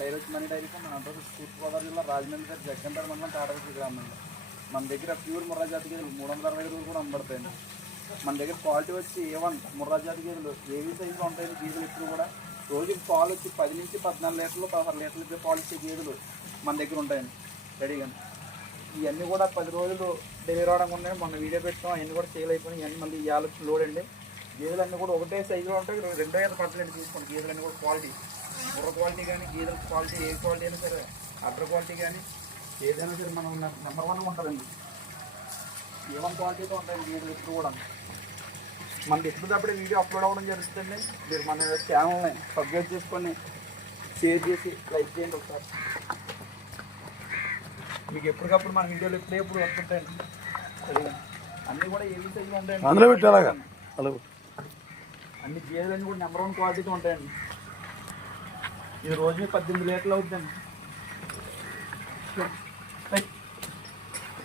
Dairy వచ్చి money dairy మన address తూర్పుగోదావరి జిల్లా రాజమండ్రి గారి జగ్గంపేట మండలం తాడవతి గ్రామం మన దగ్గర ప్యూర్ ముర్రా జాతి గేదెలు మూడు వందల అరవై రోజులు కూడా అమ్మబడతాయండి మన దగ్గర క్వాలిటీ వచ్చి ఏ వన్ ముర్రా జాతి గేదెలు ఏవి సైజులో ఉంటాయండి గేదెలు ఎప్పుడు కూడా రోజుకి పాలు వచ్చి పది నుంచి పద్నాలుగు లీటర్లు పదహారు లీటర్లు ఇచ్చే పాలు ఇచ్చే గేదెలు మన దగ్గర ఉంటాయండి. రెడీగా ఇవన్నీ కూడా పది రోజులు డెలివరీ అవడం ఉన్నాయి మొన్న వీడియో పెట్టాం అవన్నీ కూడా సేల్ అయిపోయినాయి. ఇవన్నీ మళ్ళీ ఇవాళ వచ్చి లోడ్ అండి. గేదెలు అన్నీ కూడా ఒకటే సైజులో ఉంటాయి రెండో ఐదు పడతలేండి తీసుకోండి. గేదెలు అన్నీ కూడా క్వాలిటీ బుర్ర క్వాలిటీ కానీ గేదెల క్వాలిటీ ఏ క్వాలిటీ అయినా సరే అడ్డర్ క్వాలిటీ కానీ ఏదైనా సరే మనం నెంబర్ వన్ ఉంటుందండి. ఏ వన్ క్వాలిటీతో ఉంటాయండి గేదెలు ఎప్పుడు కూడా. మనకి ఎప్పటికప్పుడే వీడియో అప్లోడ్ అవ్వడం జరుగుతుందండి. మీరు మన ఛానల్ని సబ్స్క్రైబ్ చేసుకొని షేర్ చేసి లైక్ చేయండి ఒకసారి. మీకు ఎప్పటికప్పుడు మన వీడియోలు ఎప్పుడే ఎప్పుడు వస్తుంటాయండి? అన్నీ కూడా ఏవి సైజులో ఉంటాయండి? అందులో అన్ని గేదెలన్నీ కూడా నెంబర్ వన్ క్వాలిటీతో ఉంటాయండి. ఈ రోజు పద్దెనిమిది లీటర్లు అవుతుందండి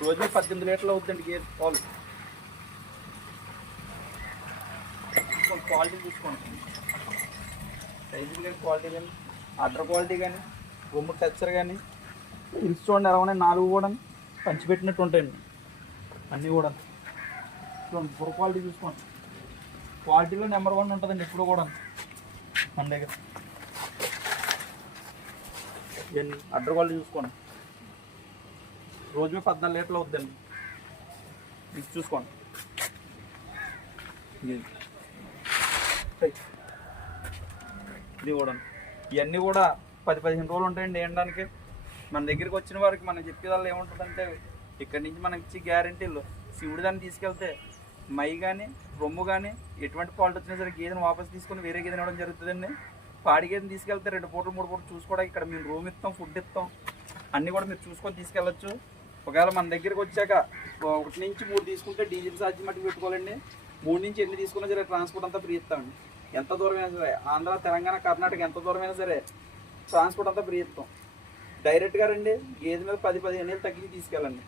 రోజు పద్దెనిమిది లీటర్లు అవుద్దండి గేదె పాలు. కొంచెం క్వాలిటీ చూసుకోండి. సైజు కానీ క్వాలిటీ కానీ అడ్ర క్వాలిటీ కానీ రొమ్ము టెక్చర్ కానీ ఇల్స్ చూడండి నాలుగు కూడా పంచిపెట్టినట్టు ఉంటాయండి. అన్నీ కూడా. చూడండి బుర్ర క్వాలిటీ చూసుకోండి. క్వాలిటీలో నెంబర్ వన్ ఉంటుందండి ఎప్పుడు కూడా మన దగ్గర. ఇవన్నీ. అడ్డర్ క్వాలిటీ చూసుకోండి. రోజు మీద పద్నాలుగు లీటర్లు అవుతుందండి ఇది చూసుకోండి. ఇది. కూడా. ఇవన్నీ కూడా పది పదిహేను రోజులు ఉంటాయండి వేయడానికి. మన దగ్గరికి వచ్చిన వారికి మనం చెప్పేదాళ్ళు ఏముంటుందంటే ఇక్కడి నుంచి మనకి ఇచ్చి గ్యారంటీలు శివుడు దాన్ని తీసుకెళ్తే మై కానీ రొమ్ము కానీ ఎటువంటి ఫాల్ట్ వచ్చినా సరే గేదెని వాపస్ తీసుకొని వేరే గేదెని ఇవ్వడం జరుగుతుందండి. పాడిగేదని తీసుకెళ్తే రెండు పూటలు మూడు పూటలు చూసుకోవడానికి ఇక్కడ మేము రూమ్ ఇస్తాం ఫుడ్ ఇస్తాం. అన్నీ కూడా మీరు చూసుకొని తీసుకెళ్ళచ్చు. ఒకవేళ మన దగ్గరికి వచ్చాక ఒకటి నుంచి మూడు తీసుకుంటే డీజిల్ ఛార్జ్ మట్టి పెట్టుకోవాలండి. మూడు నుంచి ఎన్ని తీసుకున్నా సరే ట్రాన్స్పోర్ట్ అంతా ఫ్రీ ఇస్తామండి ఎంత దూరమైనా సరే ఆంధ్ర తెలంగాణ కర్ణాటక ఎంత దూరమైనా సరే ట్రాన్స్పోర్ట్ అంతా ఫ్రీ ఇస్తాం. డైరెక్ట్గా రండి గేదె మీద పది పదిహేను వేలు తగ్గించి తీసుకెళ్ళండి.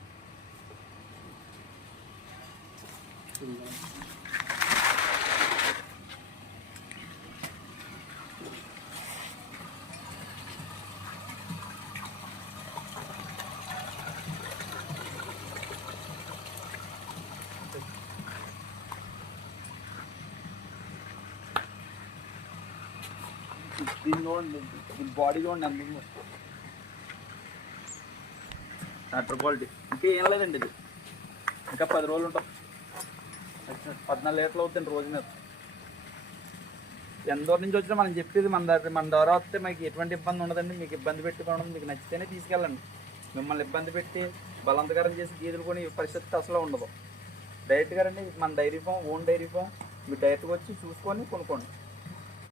దీన్ని చూడండి దీని బాడీ చూడండి ఎంత వాటర్ క్వాలిటీ ఇంకా ఏం లేదండి ఇది. ఇంకా పది రోజులు ఉంటాం. పద్నాలుగు లీటర్లు అవుతుంది రోజు మీద. ఎంత దూరం నుంచి వచ్చినా మనం చెప్పేది మన దగ్గర మన ద్వారా వస్తే మీకు ఎటువంటి ఇబ్బంది ఉండదండి. మీకు ఇబ్బంది పెట్టి కొనడం మీకు నచ్చితేనే తీసుకెళ్ళండి. మిమ్మల్ని ఇబ్బంది పెట్టి బలవంతకరం చేసి గీదులు కొని పరిస్థితి అసలు ఉండదు. డైరెక్ట్గా రండి మన dairy farm own dairy farm. మీరు డైరెక్ట్గా వచ్చి చూసుకొని కొనుక్కోండి.